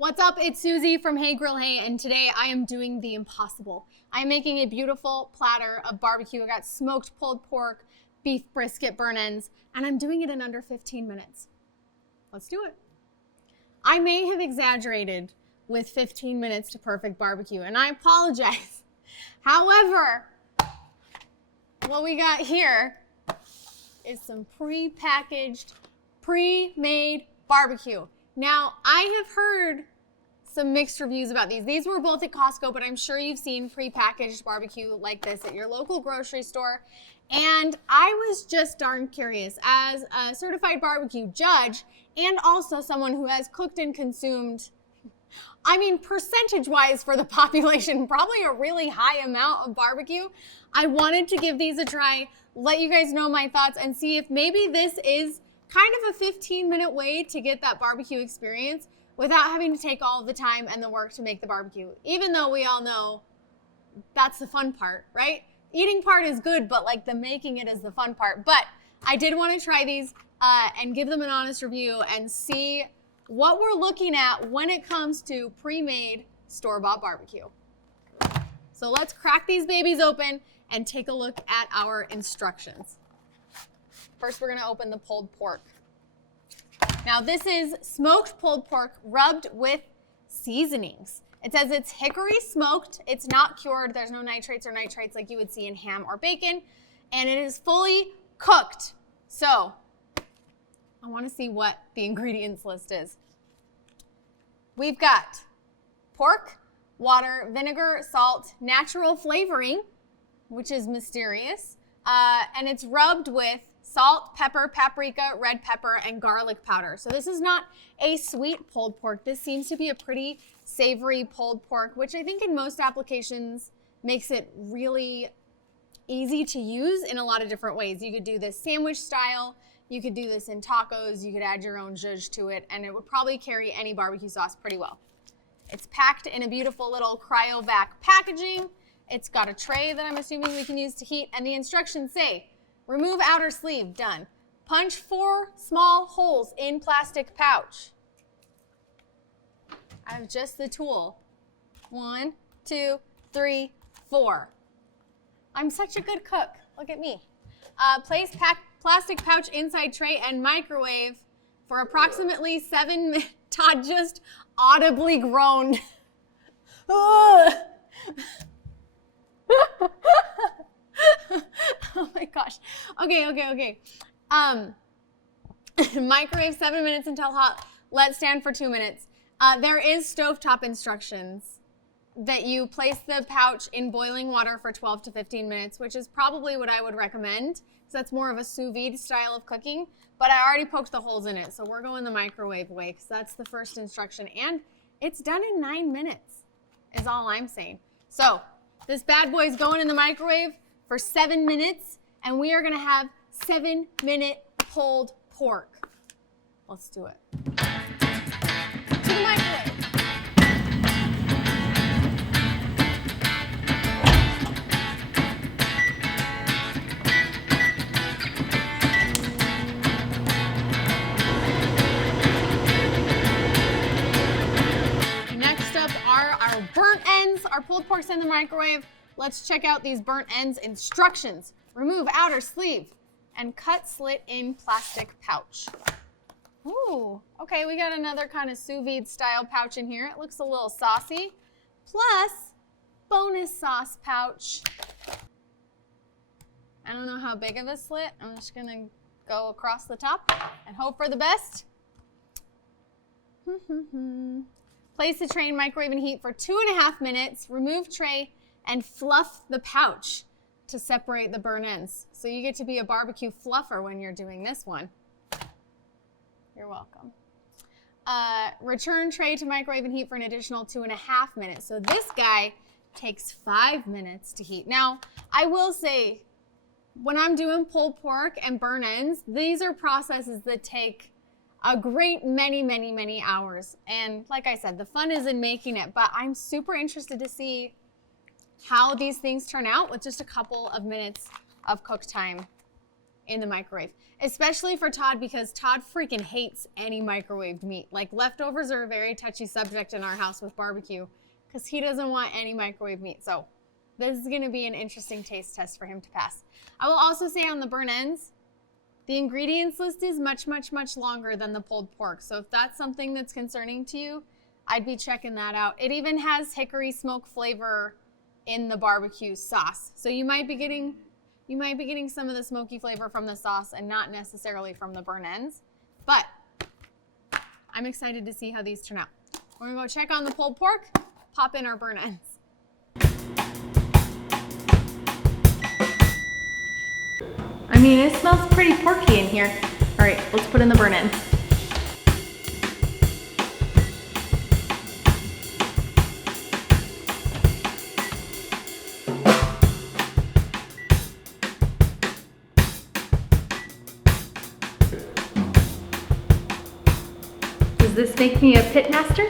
What's up? It's Susie from Hey Grill Hey, and today I am doing the impossible. I'm making a beautiful platter of barbecue. I got smoked pulled pork, beef brisket burn ends, and I'm doing it in under 15 minutes. Let's do it. I may have exaggerated with 15 minutes to perfect barbecue, and I apologize. However, what we got here is some pre-packaged, pre-made barbecue. Now, I have heard some mixed reviews about these. These were both at Costco, but I'm sure you've seen pre-packaged barbecue like this at your local grocery store. And I was just darn curious, as a certified barbecue judge and also someone who has cooked and consumed, I mean, percentage-wise for the population, probably a really high amount of barbecue. I wanted to give these a try, let you guys know my thoughts, and see if maybe this is kind of a 15-minute way to get that barbecue experience without having to take all of the time and the work to make the barbecue. Even though we all know that's the fun part, right? Eating part is good, but like the making it is the fun part. But I did want to try these and give them an honest review and see what we're looking at when it comes to pre-made store-bought barbecue. So let's crack these babies open and take a look at our instructions. First, we're going to open the pulled pork. Now, this is smoked pulled pork rubbed with seasonings. It says it's hickory smoked. It's not cured. There's no nitrates or nitrites like you would see in ham or bacon. And it is fully cooked. So, I want to see what the ingredients list is. We've got pork, water, vinegar, salt, natural flavoring, which is mysterious. And it's rubbed with salt, pepper, paprika, red pepper, and garlic powder. So this is not a sweet pulled pork. This seems to be a pretty savory pulled pork, which I think in most applications makes it really easy to use in a lot of different ways. You could do this sandwich style. You could do this in tacos. You could add your own zhuzh to it, and it would probably carry any barbecue sauce pretty well. It's packed in a beautiful little cryovac packaging. It's got a tray that I'm assuming we can use to heat, and the instructions say, remove outer sleeve, done. Punch 4 small holes in plastic pouch. I have just the tool. 1, 2, 3, 4. I'm such a good cook. Look at me. Place plastic pouch inside tray and microwave for approximately 7 minutes. Todd just audibly groaned. Oh my gosh. Okay. Microwave 7 minutes until hot. Let stand for 2 minutes. There is stovetop instructions that you place the pouch in boiling water for 12 to 15 minutes, which is probably what I would recommend, because that's more of a sous vide style of cooking. But I already poked the holes in it, so we're going the microwave way, because that's the first instruction. And it's done in 9 minutes, is all I'm saying. So this bad boy's going in the microwave for 7 minutes, and we are gonna have 7-minute pulled pork. Let's do it. To the microwave. Next up are our burnt ends. Our pulled pork's in the microwave. Let's check out these burnt ends instructions. Remove outer sleeve and cut slit in plastic pouch. Ooh, okay, we got another kind of sous vide style pouch in here. It looks a little saucy. Plus, bonus sauce pouch. I don't know how big of a slit. I'm just gonna go across the top and hope for the best. Place the tray in microwave and heat for 2.5 minutes. Remove tray and fluff the pouch to separate the burn ends. So you get to be a barbecue fluffer when you're doing this one. You're welcome. Return tray to microwave and heat for an additional 2.5 minutes. So this guy takes 5 minutes to heat. Now, I will say, when I'm doing pulled pork and burn ends, these are processes that take a great many hours. And like I said, the fun is in making it, but I'm super interested to see how these things turn out with just a couple of minutes of cook time in the microwave, especially for Todd because Todd freaking hates any microwaved meat. Like leftovers are a very touchy subject in our house with barbecue because he doesn't want any microwave meat. So this is going to be an interesting taste test for him to pass. I will also say on the burnt ends, the ingredients list is much, much, much longer than the pulled pork. So if that's something that's concerning to you, I'd be checking that out. It even has hickory smoke flavor in the barbecue sauce. So you might be getting some of the smoky flavor from the sauce and not necessarily from the burnt ends. But I'm excited to see how these turn out. We're gonna go check on the pulled pork, pop in our burnt ends. I mean, it smells pretty porky in here. All right, let's put in the burnt ends. Does this make me a pit master?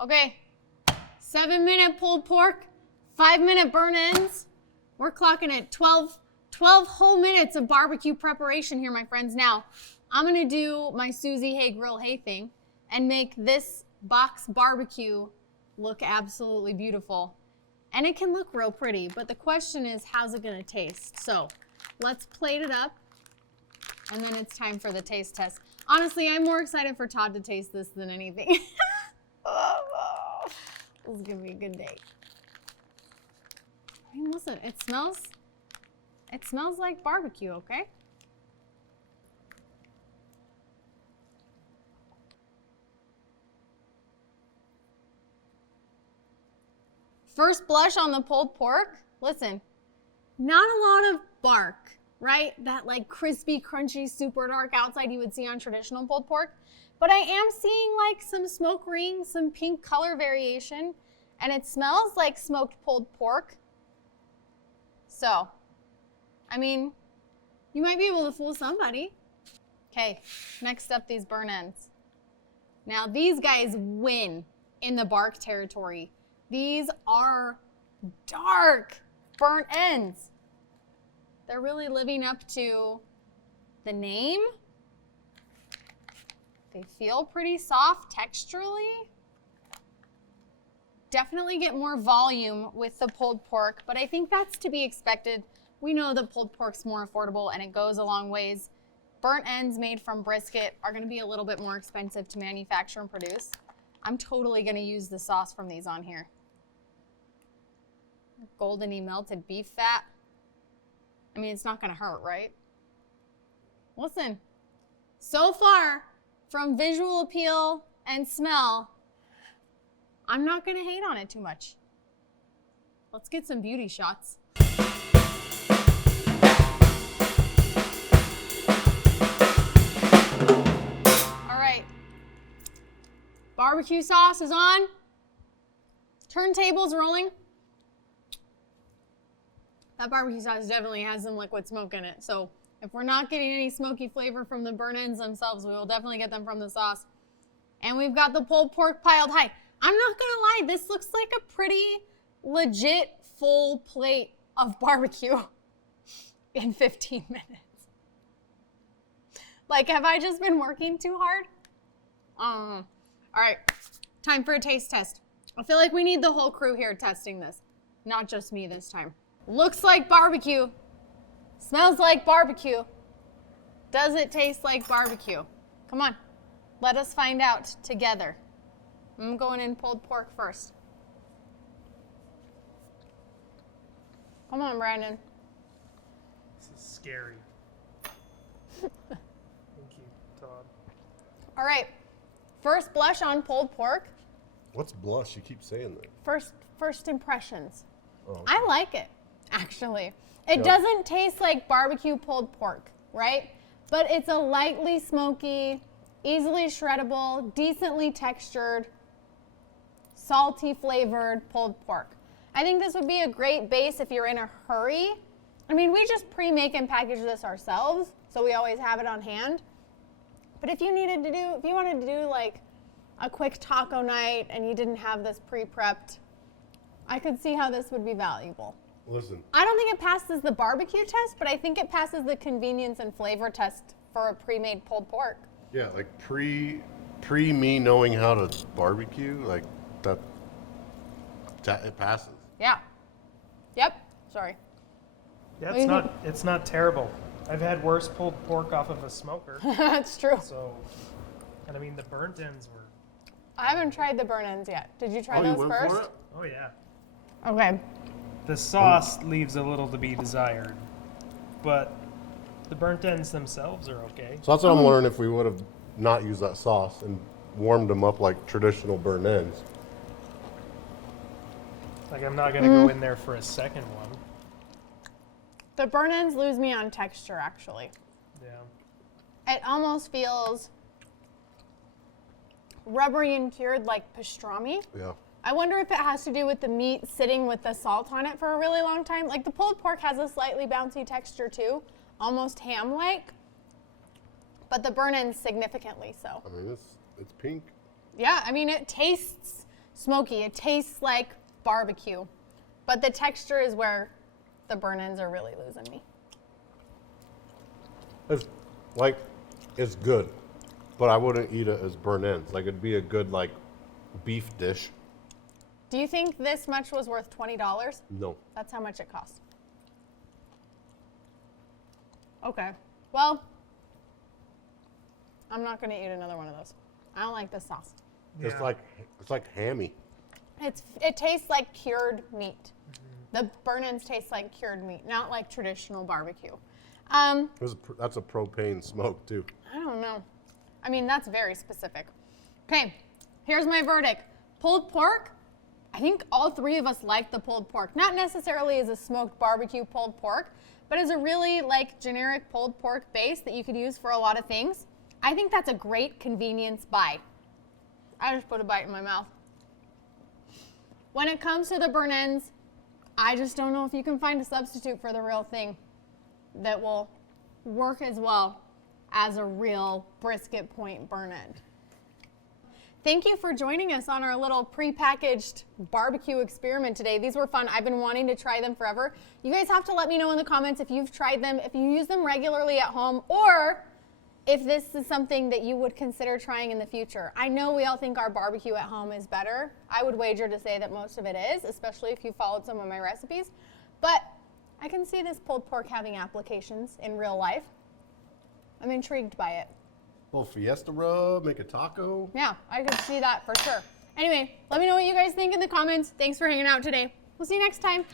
Okay, 7-minute pulled pork, 5-minute burnt ends. We're clocking at 12 whole minutes of barbecue preparation here, my friends. Now, I'm gonna do my Susie Hey Grill Hey thing and make this box barbecue look absolutely beautiful. And it can look real pretty, but the question is, how's it gonna taste? So let's plate it up, and then it's time for the taste test. Honestly, I'm more excited for Todd to taste this than anything. This is gonna be a good day. I mean, listen, it smells like barbecue, okay? First blush on the pulled pork. Listen, not a lot of bark, right? That like crispy, crunchy, super dark outside you would see on traditional pulled pork. But I am seeing like some smoke rings, some pink color variation, and it smells like smoked pulled pork. So, I mean, you might be able to fool somebody. Okay, next up, these burnt ends. Now, these guys win in the bark territory. These are dark burnt ends. They're really living up to the name. They feel pretty soft texturally. Definitely get more volume with the pulled pork, but I think that's to be expected. We know that pulled pork's more affordable and it goes a long ways. Burnt ends made from brisket are gonna be a little bit more expensive to manufacture and produce. I'm totally gonna use the sauce from these on here. Goldeny melted beef fat. I mean, it's not gonna hurt, right? Listen, so far from visual appeal and smell, I'm not gonna hate on it too much. Let's get some beauty shots. All right, barbecue sauce is on. Turntable's rolling. That barbecue sauce definitely has some liquid smoke in it. So if we're not getting any smoky flavor from the burnt ends themselves, we will definitely get them from the sauce. And we've got the pulled pork piled high. I'm not gonna lie, this looks like a pretty legit full plate of barbecue in 15 minutes. Like, have I just been working too hard? All right, time for a taste test. I feel like we need the whole crew here testing this, not just me this time. Looks like barbecue, smells like barbecue. Does it taste like barbecue? Come on, let us find out together. I'm going in pulled pork first. Come on, Brandon. This is scary. Thank you, Todd. All right, first blush on pulled pork. What's blush? You keep saying that. First impressions. Oh, okay. I like it, actually. It doesn't taste like barbecue pulled pork, right? But it's a lightly smoky, easily shreddable, decently textured, salty flavored pulled pork. I think this would be a great base if you're in a hurry. I mean, we just pre-make and package this ourselves, so we always have it on hand. But if you wanted to do like a quick taco night and you didn't have this pre-prepped, I could see how this would be valuable. Listen, I don't think it passes the barbecue test, but I think it passes the convenience and flavor test for a pre-made pulled pork. yeah, like pre me knowing how to barbecue, like that it passes. Yeah. Yep. Sorry. Yeah, What do you it's not terrible. I've had worse pulled pork off of a smoker. That's true. So, and I mean the burnt ends were. I haven't tried the burn ends yet. Did you try Oh, you those went first? for it? Oh yeah. Okay. The sauce leaves a little to be desired, but the burnt ends themselves are okay. So that's what I'm wondering if we would have not used that sauce and warmed them up like traditional burnt ends. Like I'm not gonna go in there for a second one. The burn ends lose me on texture, actually. Yeah. It almost feels rubbery and cured like pastrami. Yeah. I wonder if it has to do with the meat sitting with the salt on it for a really long time. Like the pulled pork has a slightly bouncy texture too, almost ham-like, but the burn ends significantly so. I mean, it's pink. Yeah, I mean, it tastes smoky. It tastes like barbecue, but the texture is where the burn ends are really losing me. It's good, but I wouldn't eat it as burnt ends. Like it'd be a good like beef dish. Do you think this much was worth $20? No. That's how much it cost. Okay. Well, I'm not going to eat another one of those. I don't like the sauce. Yeah. It's like hammy. It tastes like cured meat. The burn ends taste like cured meat, not like traditional barbecue. That's a propane smoke too. I don't know. I mean, that's very specific. Okay, here's my verdict. Pulled pork, I think all three of us like the pulled pork. Not necessarily as a smoked barbecue pulled pork, but as a really like generic pulled pork base that you could use for a lot of things. I think that's a great convenience buy. I just put a bite in my mouth. When it comes to the burn ends, I just don't know if you can find a substitute for the real thing that will work as well as a real brisket point burn end. Thank you for joining us on our little prepackaged barbecue experiment today. These were fun. I've been wanting to try them forever. You guys have to let me know in the comments if you've tried them, if you use them regularly at home, or if this is something that you would consider trying in the future. I know we all think our barbecue at home is better. I would wager to say that most of it is, especially if you followed some of my recipes. But I can see this pulled pork having applications in real life. I'm intrigued by it. Little fiesta rub, make a taco. Yeah, I could see that for sure. Anyway, let me know what you guys think in the comments. Thanks for hanging out today. We'll see you next time.